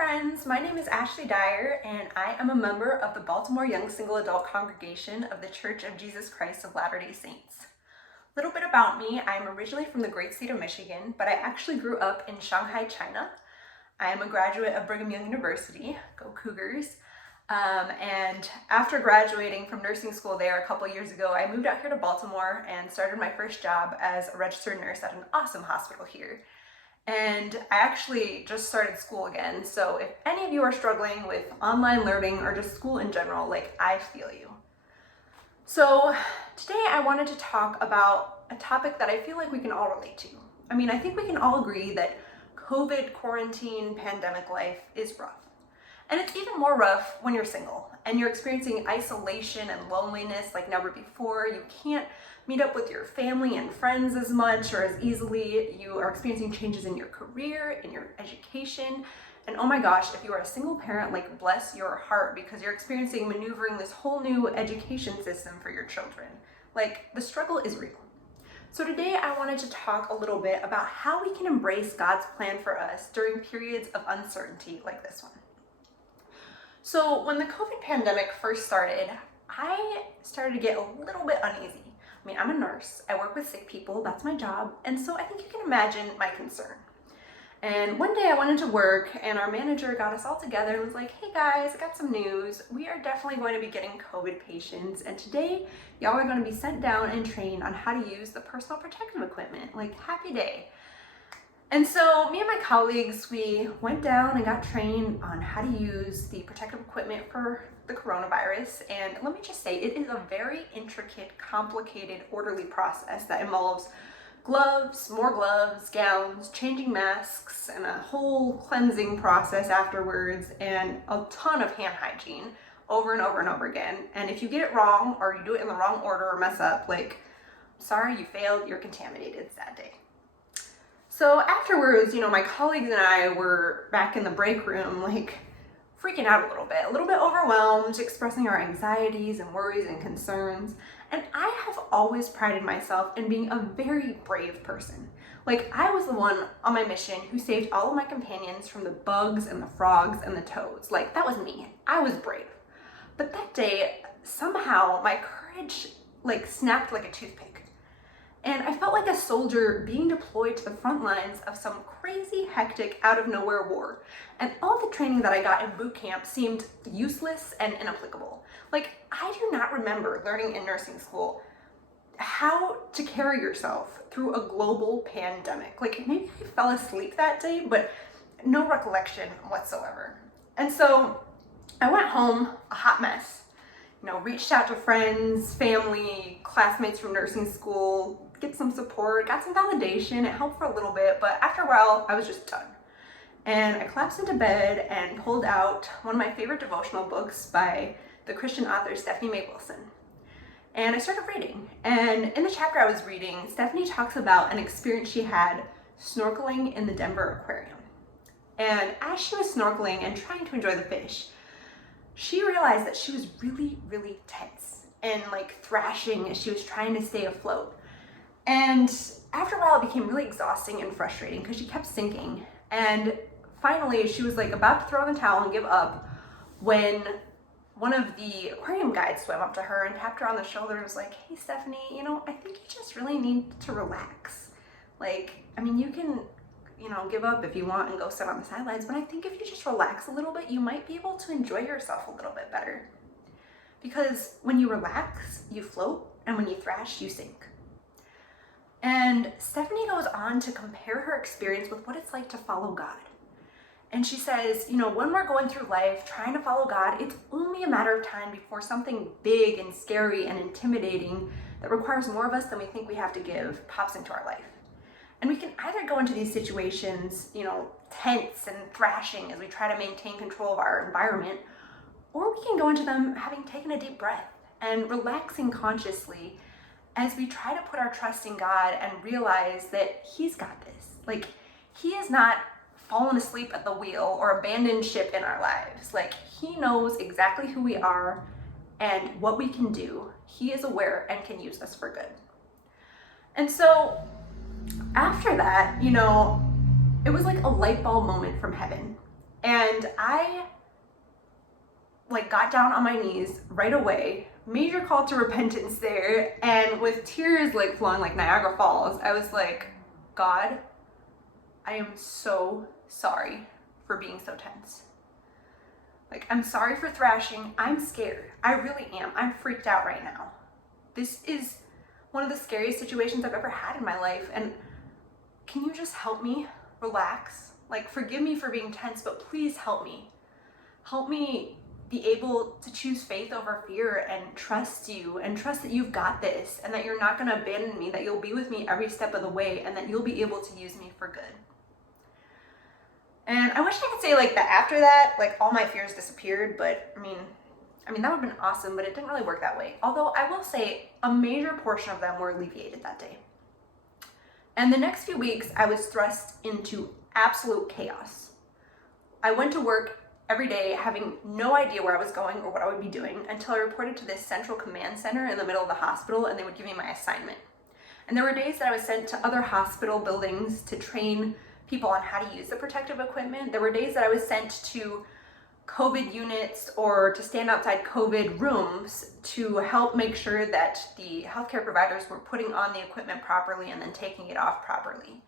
friends, my name is Ashley Dyer and I am a member of the Baltimore Young Single Adult Congregation of the Church of Jesus Christ of Latter-day Saints. A little bit about me, I am originally from the great state of Michigan, but I actually grew up in Shanghai, China. I am a graduate of Brigham Young University, go Cougars, and after graduating from nursing school there a couple years ago, I moved out here to Baltimore and started my first job as a registered nurse at an awesome hospital here. And I actually just started school again, so if any of you are struggling with online learning or just school in general, I feel you. So today I wanted to talk about a topic that I feel like we can all relate to. I think we can all agree that COVID, quarantine, pandemic life is rough. And it's even more rough when you're single and you're experiencing isolation and loneliness like never before. You can't meet up with your family and friends as much or as easily. You are experiencing changes in your career, in your education. And oh my gosh, if you are a single parent, bless your heart, because you're experiencing maneuvering this whole new education system for your children. The struggle is real. So today I wanted to talk a little bit about how we can embrace God's plan for us during periods of uncertainty like this one. So when the COVID pandemic first started, I started to get a little bit uneasy. I'm a nurse, I work with sick people, that's my job, and so I think you can imagine my concern. And one day I went into work and our manager got us all together and was like, hey guys, I got some news. We are definitely going to be getting COVID patients, and today y'all are going to be sent down and trained on how to use the personal protective equipment. Happy day. And so me and my colleagues, we went down and got trained on how to use the protective equipment for the coronavirus. And let me just say, it is a very intricate, complicated, orderly process that involves gloves, more gloves, gowns, changing masks, and a whole cleansing process afterwards, and a ton of hand hygiene over and over and over again. And if you get it wrong or you do it in the wrong order or mess up, sorry, you failed, you're contaminated, sad day. So afterwards, my colleagues and I were back in the break room, freaking out a little bit overwhelmed, expressing our anxieties and worries and concerns. And I have always prided myself in being a very brave person. I was the one on my mission who saved all of my companions from the bugs and the frogs and the toads. That was me. I was brave. But that day, somehow my courage snapped like a toothpick. And I felt like a soldier being deployed to the front lines of some crazy, hectic, out-of-nowhere war. And all the training that I got in boot camp seemed useless and inapplicable. I do not remember learning in nursing school how to carry yourself through a global pandemic. Maybe I fell asleep that day, but no recollection whatsoever. And so I went home a hot mess. Reached out to friends, family, classmates from nursing school, get some support, got some validation. It helped for a little bit, but after a while, I was just done. And I collapsed into bed and pulled out one of my favorite devotional books by the Christian author Stephanie Mae Wilson. And I started reading. And in the chapter I was reading, Stephanie talks about an experience she had snorkeling in the Denver aquarium. And as she was snorkeling and trying to enjoy the fish, she realized that she was really, really tense and thrashing as she was trying to stay afloat. And after a while, it became really exhausting and frustrating because she kept sinking. And finally, she was about to throw in the towel and give up when one of the aquarium guides swam up to her and tapped her on the shoulder and was like, hey, Stephanie, I think you just really need to relax. You can give up if you want and go sit on the sidelines, but I think if you just relax a little bit, you might be able to enjoy yourself a little bit better. Because when you relax, you float, and when you thrash, you sink. And Stephanie goes on to compare her experience with what it's like to follow God. And she says, when we're going through life trying to follow God, it's only a matter of time before something big and scary and intimidating that requires more of us than we think we have to give pops into our life. And we can either go into these situations, tense and thrashing as we try to maintain control of our environment, or we can go into them having taken a deep breath and relaxing consciously as we try to put our trust in God and realize that He's got this. He has not fallen asleep at the wheel or abandoned ship in our lives. He knows exactly who we are and what we can do. He is aware and can use us for good. And so after that, it was like a light bulb moment from heaven. And I got down on my knees right away, major call to repentance there, and with tears flowing like Niagara Falls, I was like, God, I am so sorry for being so tense. I'm sorry for thrashing. I'm scared. I really am. I'm freaked out right now. This is one of the scariest situations I've ever had in my life. And can you just help me relax? Forgive me for being tense, but please help me. Help me be able to choose faith over fear and trust you and trust that you've got this and that you're not going to abandon me, that you'll be with me every step of the way and that you'll be able to use me for good. And I wish I could say that after that, all my fears disappeared, but I mean, that would have been awesome, but it didn't really work that way. Although I will say a major portion of them were alleviated that day. And the next few weeks, I was thrust into absolute chaos. I went to work every day having no idea where I was going or what I would be doing until I reported to this central command center in the middle of the hospital, and they would give me my assignment. And there were days that I was sent to other hospital buildings to train people on how to use the protective equipment. There were days that I was sent to COVID units or to stand outside COVID rooms to help make sure that the healthcare providers were putting on the equipment properly and then taking it off properly.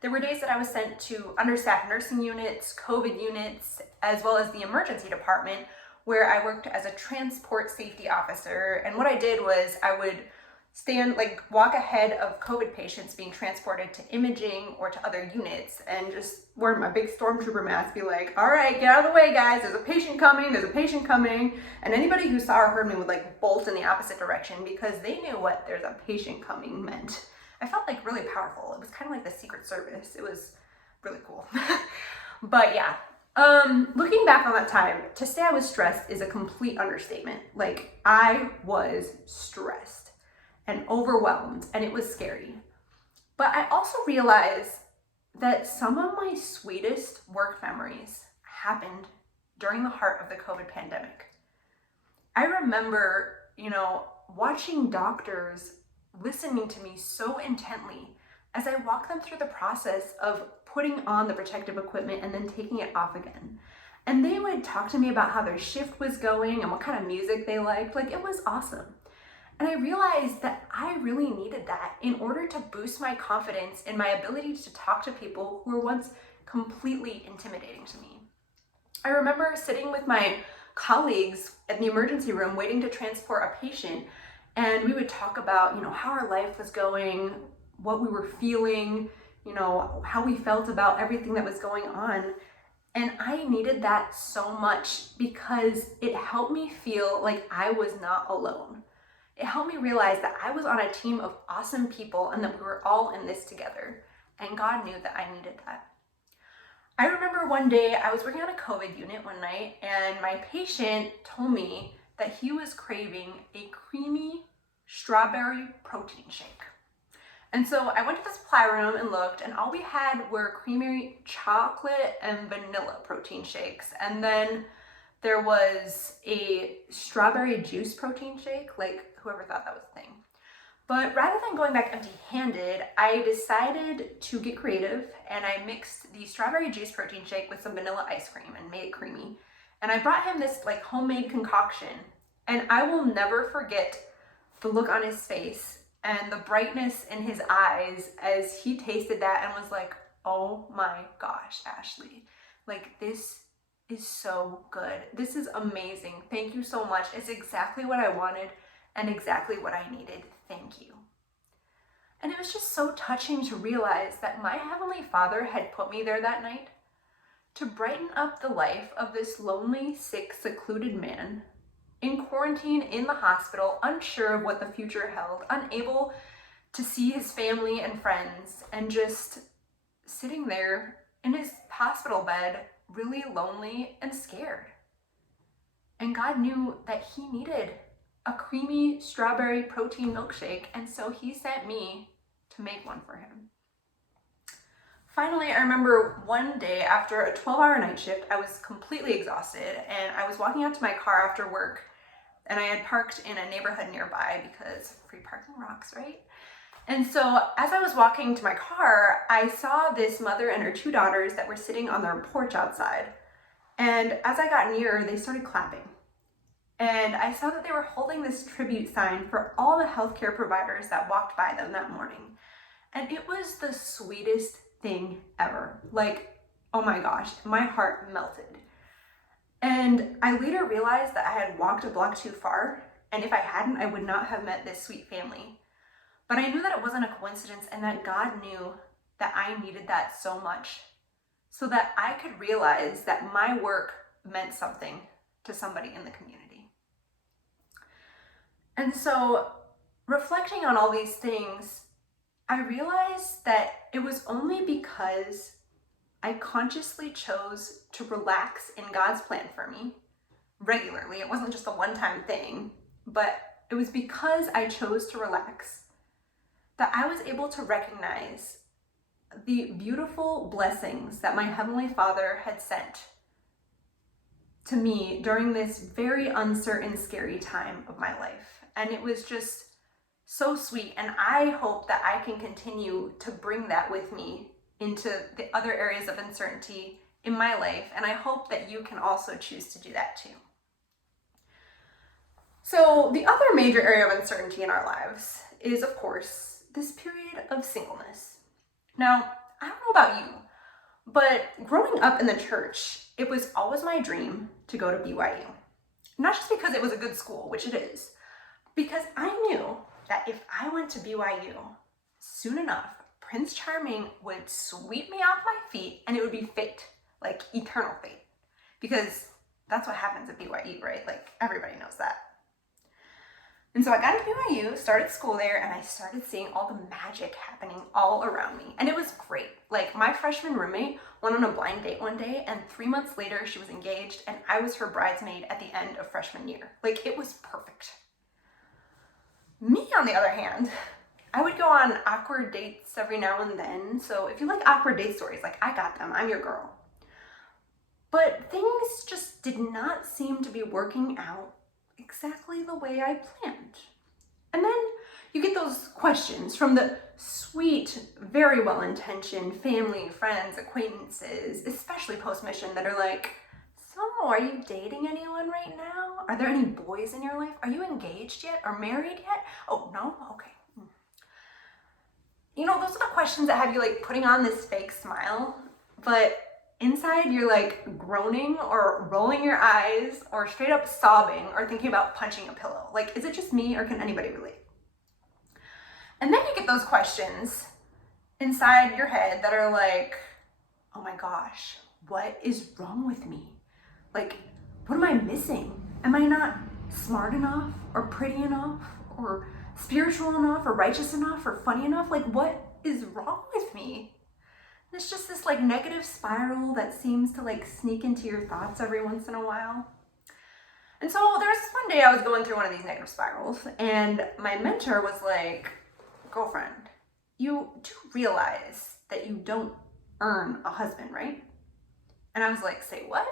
There were days that I was sent to understaffed nursing units, COVID units, as well as the emergency department, where I worked as a transport safety officer. And what I did was I would walk ahead of COVID patients being transported to imaging or to other units and just wear my big stormtrooper mask, be like, all right, get out of the way, guys. There's a patient coming. And anybody who saw or heard me would bolt in the opposite direction because they knew what there's a patient coming meant. I felt really powerful. It was kind of like the Secret Service. It was really cool. But yeah, looking back on that time, to say I was stressed is a complete understatement. I was stressed and overwhelmed, and it was scary. But I also realized that some of my sweetest work memories happened during the heart of the COVID pandemic. I remember, watching doctors listening to me so intently as I walked them through the process of putting on the protective equipment and then taking it off again. And they would talk to me about how their shift was going and what kind of music they liked. It was awesome. And I realized that I really needed that in order to boost my confidence in my ability to talk to people who were once completely intimidating to me. I remember sitting with my colleagues at the emergency room waiting to transport a patient, and we would talk about, how our life was going, what we were feeling, how we felt about everything that was going on. And I needed that so much because it helped me feel like I was not alone. It helped me realize that I was on a team of awesome people and that we were all in this together. And God knew that I needed that. I remember one day I was working on a COVID unit one night, and my patient told me that he was craving a creamy strawberry protein shake. And so I went to the supply room and looked, and all we had were creamy chocolate and vanilla protein shakes. And then there was a strawberry juice protein shake, whoever thought that was a thing. But rather than going back empty-handed, I decided to get creative, and I mixed the strawberry juice protein shake with some vanilla ice cream and made it creamy. And I brought him this homemade concoction, and I will never forget the look on his face and the brightness in his eyes as he tasted that and was like, oh my gosh, Ashley, this is so good. This is amazing. Thank you so much. It's exactly what I wanted and exactly what I needed. Thank you. And it was just so touching to realize that my Heavenly Father had put me there that night to brighten up the life of this lonely, sick, secluded man in quarantine in the hospital, unsure of what the future held, unable to see his family and friends, and just sitting there in his hospital bed, really lonely and scared. And God knew that he needed a creamy strawberry protein milkshake, and so he sent me to make one for him. Finally, I remember one day after a 12-hour night shift, I was completely exhausted, and I was walking out to my car after work, and I had parked in a neighborhood nearby because free parking rocks, right? And so as I was walking to my car, I saw this mother and her two daughters that were sitting on their porch outside. And as I got nearer, they started clapping. And I saw that they were holding this tribute sign for all the healthcare providers that walked by them that morning. And it was the sweetest thing ever. Like, oh my gosh, my heart melted. And I later realized that I had walked a block too far, and if I hadn't, I would not have met this sweet family. But I knew that it wasn't a coincidence and that God knew that I needed that so much, so that I could realize that my work meant something to somebody in the community. And so, reflecting on all these things, I realized that it was only because I consciously chose to relax in God's plan for me regularly. It wasn't just a one-time thing, but it was because I chose to relax that I was able to recognize the beautiful blessings that my Heavenly Father had sent to me during this very uncertain, scary time of my life. And it was just so sweet. And I hope that I can continue to bring that with me into the other areas of uncertainty in my life. And I hope that you can also choose to do that too. So the other major area of uncertainty in our lives is, of course, this period of singleness. Now, I don't know about you, but growing up in the church, it was always my dream to go to BYU. Not just because it was a good school, which it is, because I knew that if I went to BYU, soon enough, Prince Charming would sweep me off my feet and it would be fate, like eternal fate. Because that's what happens at BYU, right? Like everybody knows that. And so I got into BYU, started school there, and I started seeing all the magic happening all around me. And it was great. Like my freshman roommate went on a blind date one day, and 3 months later she was engaged and I was her bridesmaid at the end of freshman year. Like it was perfect. Me, on the other hand, I would go on awkward dates every now and then. So if you like awkward date stories, like I got them, I'm your girl. But things just did not seem to be working out exactly the way I planned. And then you get those questions from the sweet, very well-intentioned family, friends, acquaintances, especially post-mission, that are like, so are you dating anyone right now? Are there any boys in your life? Are you engaged yet or married yet? Oh, no? Okay. You know, those are the questions that have you like putting on this fake smile, but inside you're like groaning or rolling your eyes or straight up sobbing or thinking about punching a pillow. Like, is it just me or can anybody relate? And then you get those questions inside your head that are like, oh my gosh, what is wrong with me? Like, what am I missing? Am I not smart enough or pretty enough or spiritual enough or righteous enough or funny enough? Like, what is wrong with me? And it's just this like negative spiral that seems to like sneak into your thoughts every once in a while. And so there was this one day I was going through one of these negative spirals, and my mentor was like, girlfriend, you do realize that you don't earn a husband, right? And I was like, say what?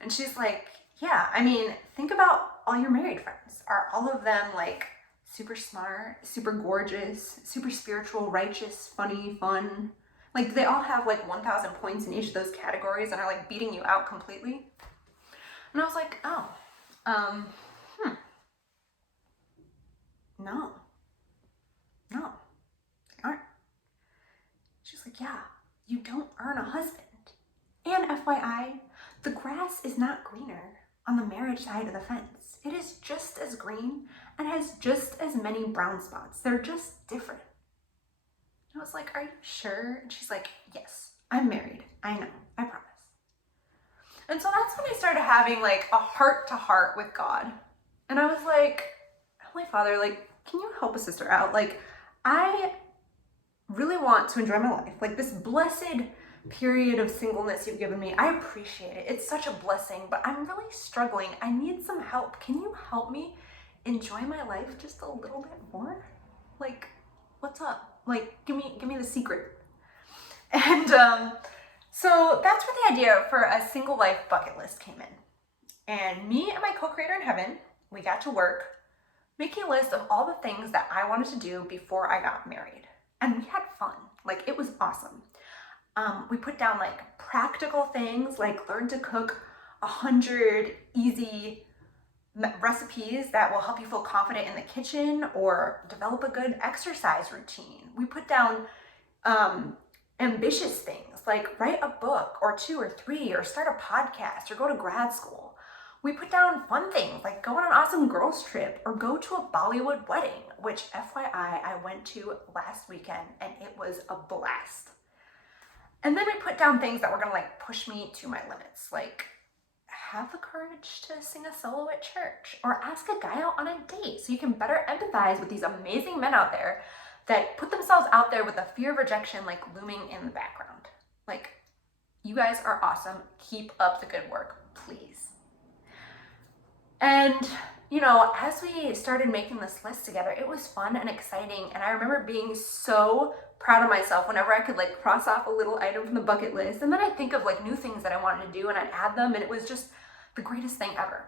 And she's like, yeah, I mean, think about all your married friends. Are all of them like super smart, super gorgeous, super spiritual, righteous, funny, fun? Like, do they all have like 1,000 points in each of those categories and are like beating you out completely? And I was like, oh, no, they aren't. She's like, yeah, you don't earn a husband. And FYI, the grass is not greener on the marriage side of the fence. It is just as green and has just as many brown spots. They're just different. And I was like, are you sure? And she's like, yes, I'm married. I know, I promise. And so that's when I started having like a heart to heart with God. And I was like, Holy Father, like, can you help a sister out? Like, I really want to enjoy my life. Like, this blessed period of singleness you've given me, I appreciate it. It's such a blessing, but I'm really struggling. I need some help. Can you help me enjoy my life just a little bit more? Like, what's up? Like, give me the secret. And so that's where the idea for a single life bucket list came in. And me and my co-creator in heaven, we got to work making a list of all the things that I wanted to do before I got married. And we had fun. Like, it was awesome. We put down like practical things like learn to cook 100 easy recipes that will help you feel confident in the kitchen or develop a good exercise routine. We put down ambitious things like write a book or 2 or 3 or start a podcast or go to grad school. We put down fun things like go on an awesome girls trip or go to a Bollywood wedding, which FYI, I went to last weekend and it was a blast. And then we put down things that were gonna like push me to my limits, like have the courage to sing a solo at church or ask a guy out on a date so you can better empathize with these amazing men out there that put themselves out there with the fear of rejection like looming in the background. Like, you guys are awesome. Keep up the good work, please. And, you know, as we started making this list together, it was fun and exciting. And I remember being so proud of myself whenever I could like cross off a little item from the bucket list. And then I think of like new things that I wanted to do and I'd add them. And it was just the greatest thing ever.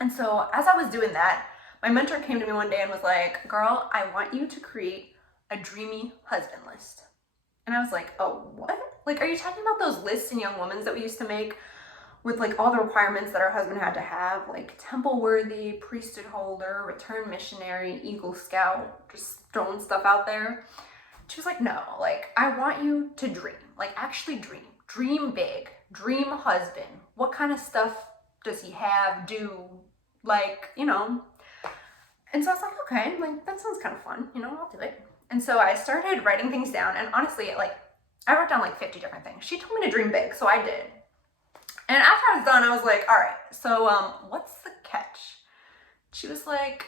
And so as I was doing that, my mentor came to me one day and was like, girl, I want you to create a dreamy husband list. And I was like, oh, what? Like, are you talking about those lists in Young Women's that we used to make with like all the requirements that our husband had to have, like temple worthy, priesthood holder, return missionary, Eagle Scout, just throwing stuff out there? She was like, no, like I want you to dream, like actually dream big, dream husband. What kind of stuff does he have, do, like, you know? And so I was like, okay, like that sounds kind of fun, you know, I'll do it. And so I started writing things down, and honestly, like I wrote down like 50 different things. She told me to dream big, so I did. And after I was done, I was like, all right, so what's the catch? She was like,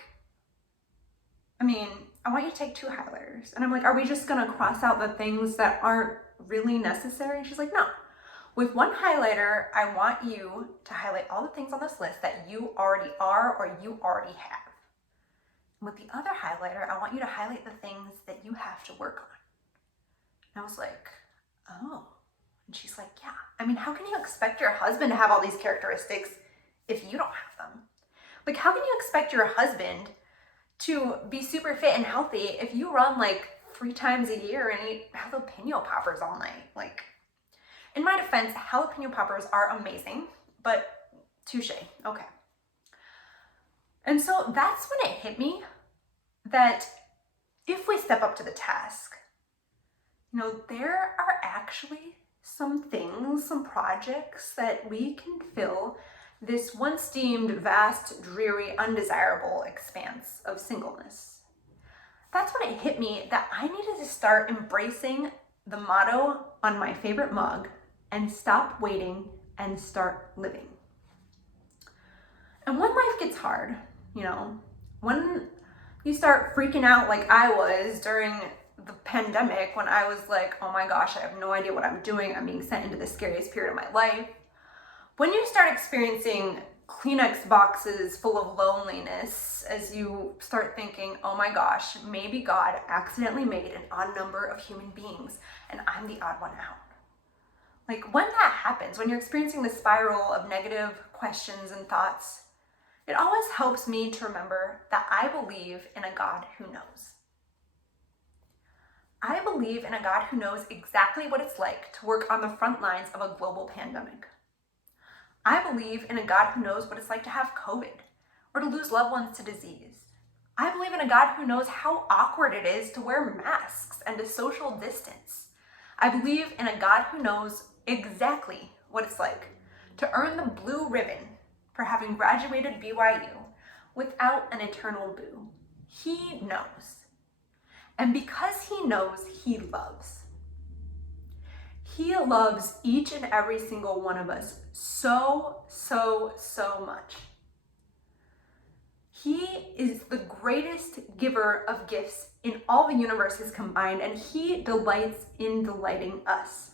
I mean, I want you to take 2 highlighters. And I'm like, are we just gonna cross out the things that aren't really necessary? And she's like, no. With 1 highlighter, I want you to highlight all the things on this list that you already are or you already have. And with the other highlighter, I want you to highlight the things that you have to work on. And I was like, oh. And she's like, yeah. I mean, how can you expect your husband to have all these characteristics if you don't have them? Like, how can you expect your husband to be super fit and healthy if you run like 3 times a year and eat jalapeno poppers all night? Like, in my defense, jalapeno poppers are amazing, but touche, okay. And so that's when it hit me that if we step up to the task, you know, there are actually some things, some projects that we can fill this once deemed vast, dreary, undesirable expanse of singleness. That's when it hit me that I needed to start embracing the motto on my favorite mug and stop waiting and start living. And when life gets hard, you know, when you start freaking out like I was during the pandemic, when I was like, oh my gosh, I have no idea what I'm doing. I'm being sent into the scariest period of my life. When you start experiencing Kleenex boxes full of loneliness, as you start thinking, oh my gosh, maybe God accidentally made an odd number of human beings and I'm the odd one out. Like when that happens, when you're experiencing the spiral of negative questions and thoughts, it always helps me to remember that I believe in a God who knows. I believe in a God who knows exactly what it's like to work on the front lines of a global pandemic. I believe in a God who knows what it's like to have COVID or to lose loved ones to disease. I believe in a God who knows how awkward it is to wear masks and to social distance. I believe in a God who knows exactly what it's like to earn the blue ribbon for having graduated BYU without an eternal boo. He knows. And because he knows, he loves. He loves each and every single one of us so, so, so much. He is the greatest giver of gifts in all the universes combined, and he delights in delighting us.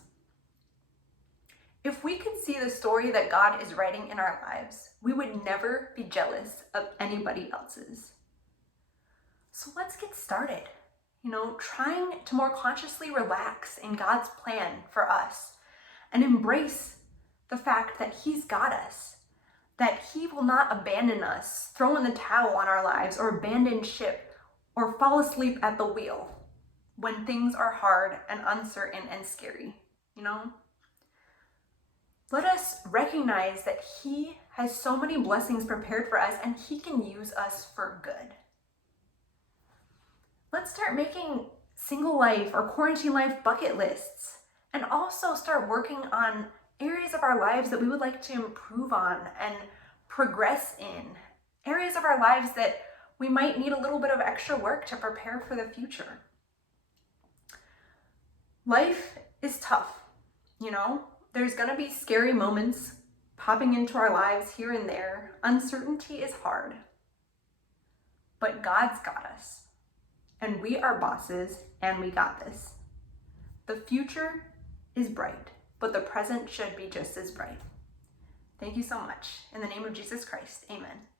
If we could see the story that God is writing in our lives, we would never be jealous of anybody else's. So let's get started. You know, trying to more consciously relax in God's plan for us and embrace the fact that he's got us, that he will not abandon us, throw in the towel on our lives, or abandon ship, or fall asleep at the wheel when things are hard and uncertain and scary, you know? Let us recognize that He has so many blessings prepared for us and He can use us for good. Let's start making single life or quarantine life bucket lists, and also start working on areas of our lives that we would like to improve on and progress in, areas of our lives that we might need a little bit of extra work to prepare for the future. Life is tough, There's going to be scary moments popping into our lives here and there. Uncertainty is hard, but God's got us. And we are bosses, and we got this. The future is bright, but the present should be just as bright. Thank you so much. In the name of Jesus Christ, amen.